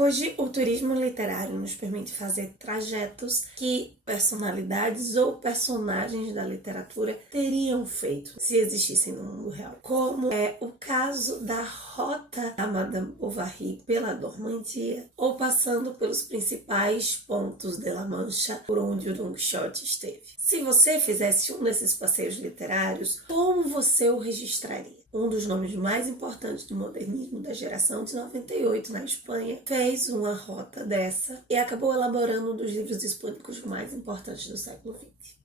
Hoje, o turismo literário nos permite fazer trajetos que personalidades ou personagens da literatura teriam feito se existissem no mundo real. Como é o caso da rota da Madame Bovary pela Normandia, ou passando pelos principais pontos de La Mancha por onde o Don Quixote esteve. Se você fizesse um desses passeios literários, como você o registraria? Um dos nomes mais importantes do modernismo da geração de 98 na Espanha fez uma rota dessa e acabou elaborando um dos livros hispânicos mais importantes do século XX.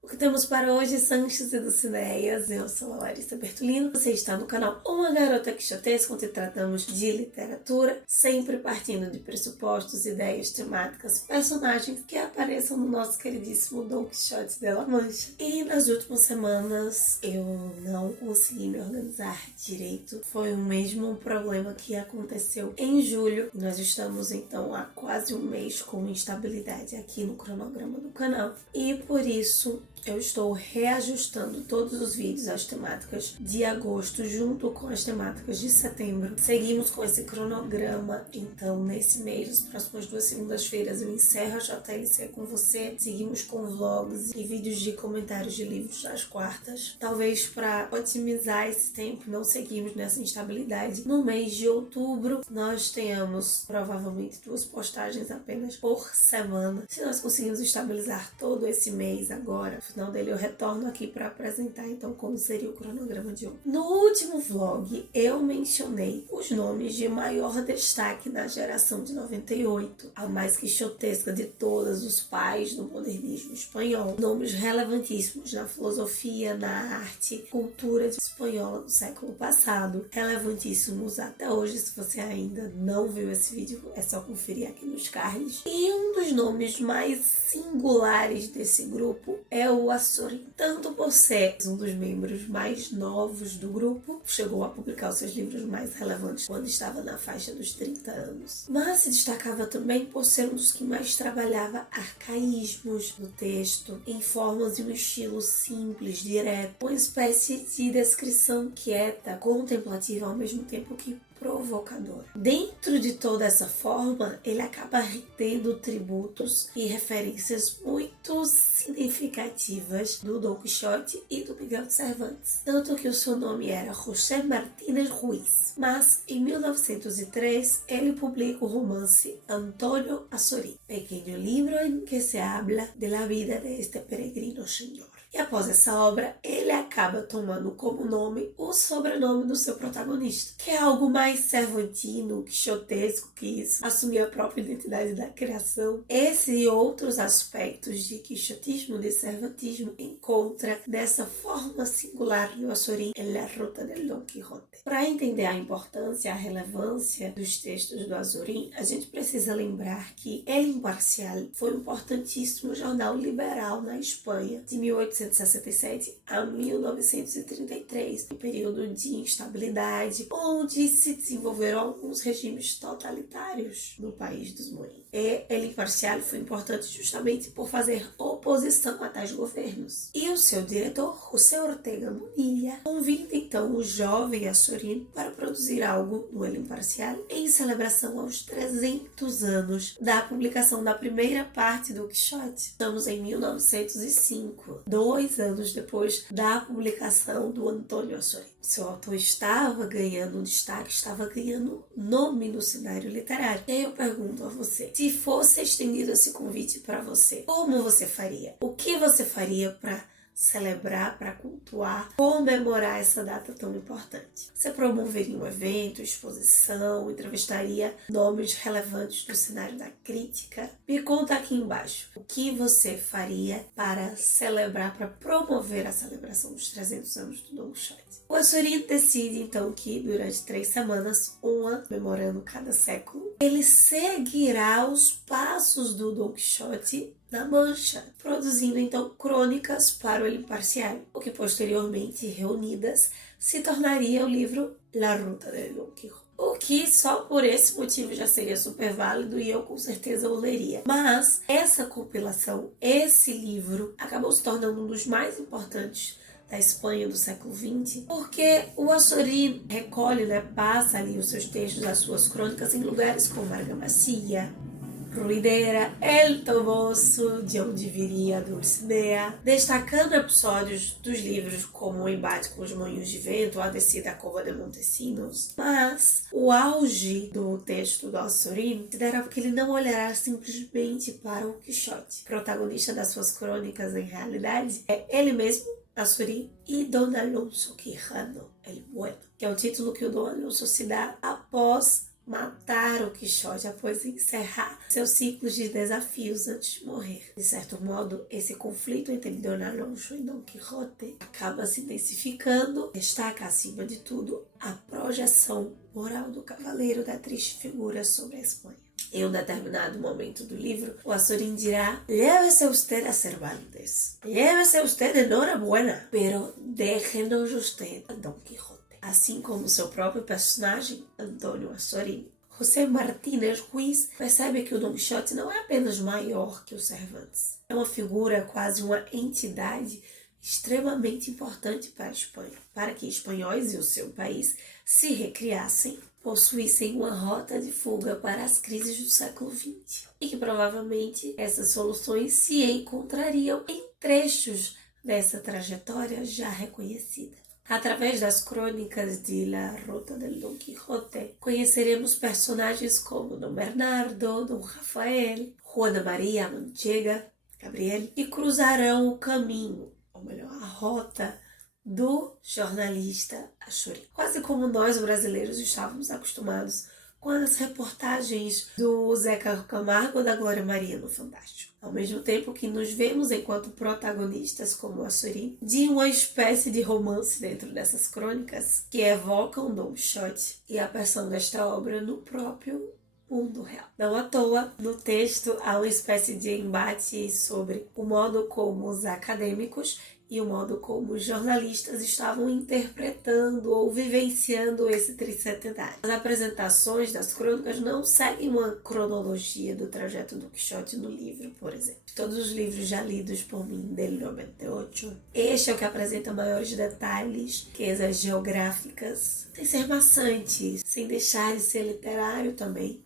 O que temos para hoje, Sanches e Dulcineias. Eu sou a Larissa Bertolino. Você está no canal Uma Garota Quixotesca, onde tratamos de literatura, sempre partindo de pressupostos, ideias, temáticas, personagens que apareçam no nosso queridíssimo Don Quixote de La Mancha. E nas últimas semanas eu não consegui me organizar direito. Foi o mesmo problema que aconteceu em julho. Nós estamos então há quase um mês com instabilidade aqui no cronograma do canal. E por isso eu estou reajustando todos os vídeos às temáticas de agosto junto com as temáticas de setembro. Seguimos com esse cronograma, então nesse mês, nas próximas 2 segundas-feiras, eu encerro a JLC com você. Seguimos com vlogs e vídeos de comentários de livros às quartas. Talvez para otimizar esse tempo, não seguimos nessa instabilidade. No mês de outubro, nós tenhamos provavelmente 2 postagens apenas por semana. Se nós conseguimos estabilizar todo esse mês agora, no final dele eu retorno aqui para apresentar então como seria o cronograma de hoje. No último vlog eu mencionei os nomes de maior destaque na geração de 98, a mais quixotesca de todas, os pais do modernismo espanhol, nomes relevantíssimos na filosofia, na arte, cultura espanhola do século passado, relevantíssimos até hoje. Se você ainda não viu esse vídeo, é só conferir aqui nos cards. E um dos nomes mais singulares desse grupo é o Azorín, tanto por ser um dos membros mais novos do grupo, chegou a publicar os seus livros mais relevantes quando estava na faixa dos 30 anos, mas se destacava também por ser um dos que mais trabalhava arcaísmos no texto, em formas e um estilo simples, direto, uma espécie de descrição quieta, contemplativa ao mesmo tempo que provocadora. Dentro de toda essa forma, ele acaba retendo tributos e referências muito significativas do Don Quixote e do Miguel de Cervantes, tanto que o seu nome era José Martínez Ruiz. Mas em 1903 ele publica o romance Antonio Azorín, pequeno livro em que se habla de la vida de este peregrino señor. E após essa obra, ele acaba tomando como nome o sobrenome do seu protagonista, que é algo mais cervantino, quixotesco que isso, assumir a própria identidade da criação. Esse e outros aspectos de quixotismo, de cervantismo, encontra nessa forma singular do Azorín em La Ruta del Don Quijote. Para entender a importância, a relevância dos textos do Azorín, a gente precisa lembrar que El Imparcial foi um importantíssimo jornal liberal na Espanha, de 1867 a 1933, um período de instabilidade, onde se desenvolveram alguns regimes totalitários no país dos moinhos. E El Imparcial foi importante justamente por fazer oposição a tais governos. E o seu diretor, José Ortega Munilla, convida então o jovem Azorín para produzir algo no El Imparcial em celebração aos 300 anos da publicação da primeira parte do Quixote. Estamos em 1905, 2 anos depois da publicação do Antônio Azorín. Seu autor estava ganhando destaque, estava ganhando nome no cenário literário. E aí eu pergunto a você, se fosse estendido esse convite para você, como você faria? O que você faria para celebrar, para cultuar, comemorar essa data tão importante? Você promoveria um evento, exposição, entrevistaria nomes relevantes do cenário da crítica? Me conta aqui embaixo o que você faria para celebrar, para promover a celebração dos 300 anos do Don Quixote. O Azorín decide então que durante 3 semanas, uma comemorando cada século, ele seguirá os passos do Don Quixote na Mancha, produzindo então crônicas para o El Imparcial, o que posteriormente, reunidas, se tornaria o livro La Ruta del Don Quijote. O que só por esse motivo já seria super válido e eu com certeza o leria. Mas essa compilação, esse livro, acabou se tornando um dos mais importantes da Espanha do século XX, porque o Azorín recolhe, passa ali os seus textos, as suas crônicas em lugares como Argamasilla, Ruidera, El Toboso, de onde viria a Dulcinea, destacando episódios dos livros como o embate com os moinhos de vento, a descida à cova de Montesinos. Mas o auge do texto do Azorín considerava que ele não olhará simplesmente para o Quixote. O protagonista das suas crônicas, em realidade, é ele mesmo, Azorín, e Don Alonso Quijano, el Bueno, que é o título que o Don Alonso se dá após matar o Quixote, após encerrar seus ciclos de desafios antes de morrer. De certo modo, esse conflito entre Don Alonso e Don Quixote acaba se intensificando. Destaca, acima de tudo, a projeção moral do cavaleiro da triste figura sobre a Espanha. Em um determinado momento do livro, o Azorín dirá: "Llévese usted a Cervantes, llévese usted enhorabuena, pero déjenos usted a Don Quixote." Assim como seu próprio personagem, Antônio Azorín, José Martínez Ruiz percebe que o Don Quixote não é apenas maior que o Cervantes. É uma figura, quase uma entidade extremamente importante para a Espanha, para que espanhóis e o seu país se recriassem, possuíssem uma rota de fuga para as crises do século XX. E que provavelmente essas soluções se encontrariam em trechos dessa trajetória já reconhecida. Através das crônicas de La Ruta del Don Quixote, conheceremos personagens como Dom Bernardo, Dom Rafael, Juana Maria Manchega, Gabriel, e cruzarão o caminho, ou melhor, a rota do jornalista Azorín. Quase como nós brasileiros estávamos acostumados com as reportagens do Zeca Camargo ou da Glória Maria no Fantástico. Ao mesmo tempo que nos vemos enquanto protagonistas como Azorín de uma espécie de romance dentro dessas crônicas que evocam Don Quixote e a ação desta obra no próprio mundo real. Não à toa, no texto há uma espécie de embate sobre o modo como os acadêmicos e o modo como os jornalistas estavam interpretando ou vivenciando esse tricentenário. As apresentações das crônicas não seguem uma cronologia do trajeto do Quixote no livro, por exemplo. Todos os livros já lidos por mim, del 98, este é o que apresenta maiores detalhes, riquezas geográficas, sem ser maçante, sem deixar de ser literário também,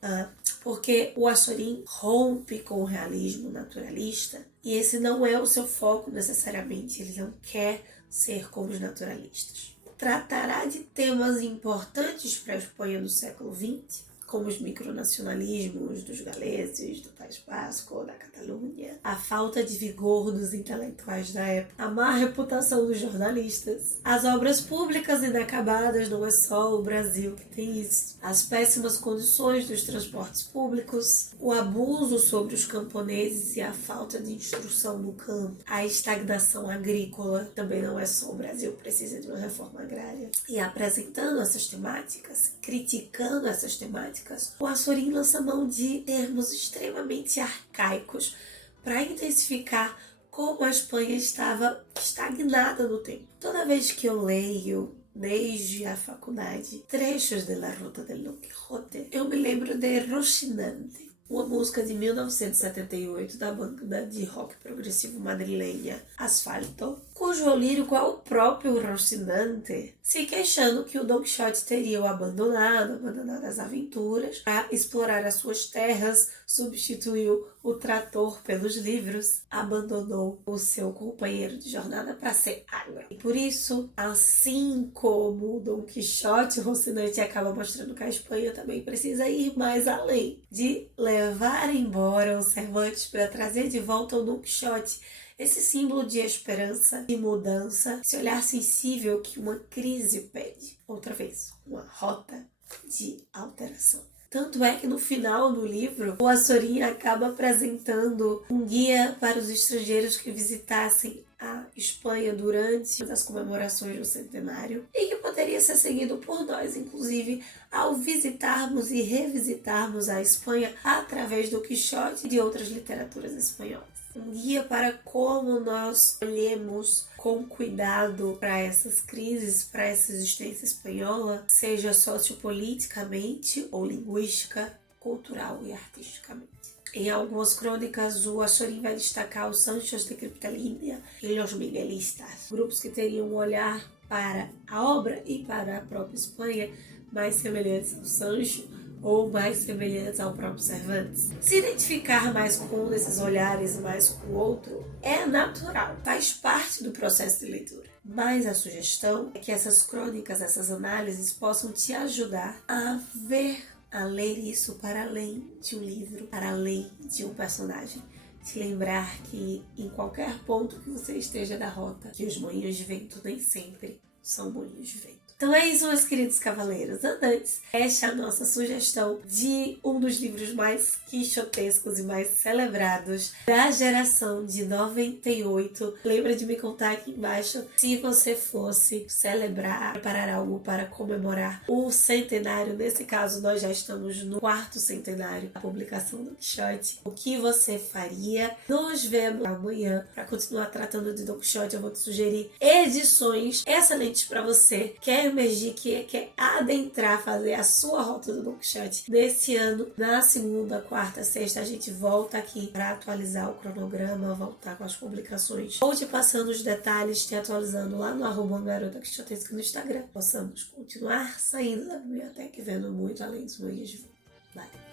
porque o Azorín rompe com o realismo naturalista e esse não é o seu foco necessariamente, ele não quer ser como os naturalistas. Tratará de temas importantes para a Espanha do século XX, como os micronacionalismos dos galeses, do País Basco ou da Catalunha, a falta de vigor dos intelectuais da época, a má reputação dos jornalistas, as obras públicas inacabadas, não é só o Brasil que tem isso, as péssimas condições dos transportes públicos, o abuso sobre os camponeses e a falta de instrução no campo, a estagnação agrícola, também não é só o Brasil, precisa de uma reforma agrária. E apresentando essas temáticas, criticando essas temáticas, o Azorín lança mão de termos extremamente arcaicos para intensificar como a Espanha estava estagnada no tempo. Toda vez que eu leio, desde a faculdade, trechos de La Ruta del Don Quixote, eu me lembro de Rocinante, uma música de 1978 da banda de rock progressivo madrilenha Asfalto, cujo lírico é o próprio Rocinante, se queixando que o Don Quixote teria o abandonado as aventuras para explorar as suas terras, substituiu o trator pelos livros, abandonou o seu companheiro de jornada para ser água. E por isso, assim como o Don Quixote, o Rocinante acaba mostrando que a Espanha também precisa ir mais além de levar embora o Cervantes para trazer de volta o Don Quixote, esse símbolo de esperança, de mudança, esse olhar sensível que uma crise pede. Outra vez, uma rota de alteração. Tanto é que no final do livro, o Azorín acaba apresentando um guia para os estrangeiros que visitassem a Espanha durante as comemorações do centenário e que poderia ser seguido por nós, inclusive, ao visitarmos e revisitarmos a Espanha através do Quixote e de outras literaturas espanholas. Um guia para como nós olhemos com cuidado para essas crises, para essa existência espanhola, seja sociopoliticamente ou linguística, cultural e artisticamente. Em algumas crônicas, o Achorim vai destacar os Sanchos de Criptolínea e os Miguelistas, grupos que teriam um olhar para a obra e para a própria Espanha mais semelhantes ao Sancho ou mais semelhantes ao próprio Cervantes. Se identificar mais com um desses olhares, mais com o outro, é natural, faz parte do processo de leitura. Mas a sugestão é que essas crônicas, essas análises possam te ajudar a ver, a ler isso para além de um livro, para além de um personagem. Te lembrar que em qualquer ponto que você esteja da rota, que os moinhos de vento nem sempre são moinhos de vento. Então é isso, meus queridos cavaleiros andantes. Esta é a nossa sugestão de um dos livros mais quixotescos e mais celebrados da geração de 98. Lembra de me contar aqui embaixo se você fosse celebrar, preparar algo para comemorar o centenário. Nesse caso, nós já estamos no 4º centenário da publicação do Quixote. O que você faria? Nos vemos amanhã para continuar tratando de Don Quixote. Eu vou te sugerir edições excelentes para você. Quer emergir, quer adentrar, fazer a sua rota do Don Quixote nesse ano. Na segunda, quarta, sexta, a gente volta aqui para atualizar o cronograma, voltar com as publicações. Vou te passando os detalhes, te atualizando lá no @garotaquixotesca no Instagram. Possamos continuar saindo da biblioteca e vendo muito além dos moinhos de vento. Bye!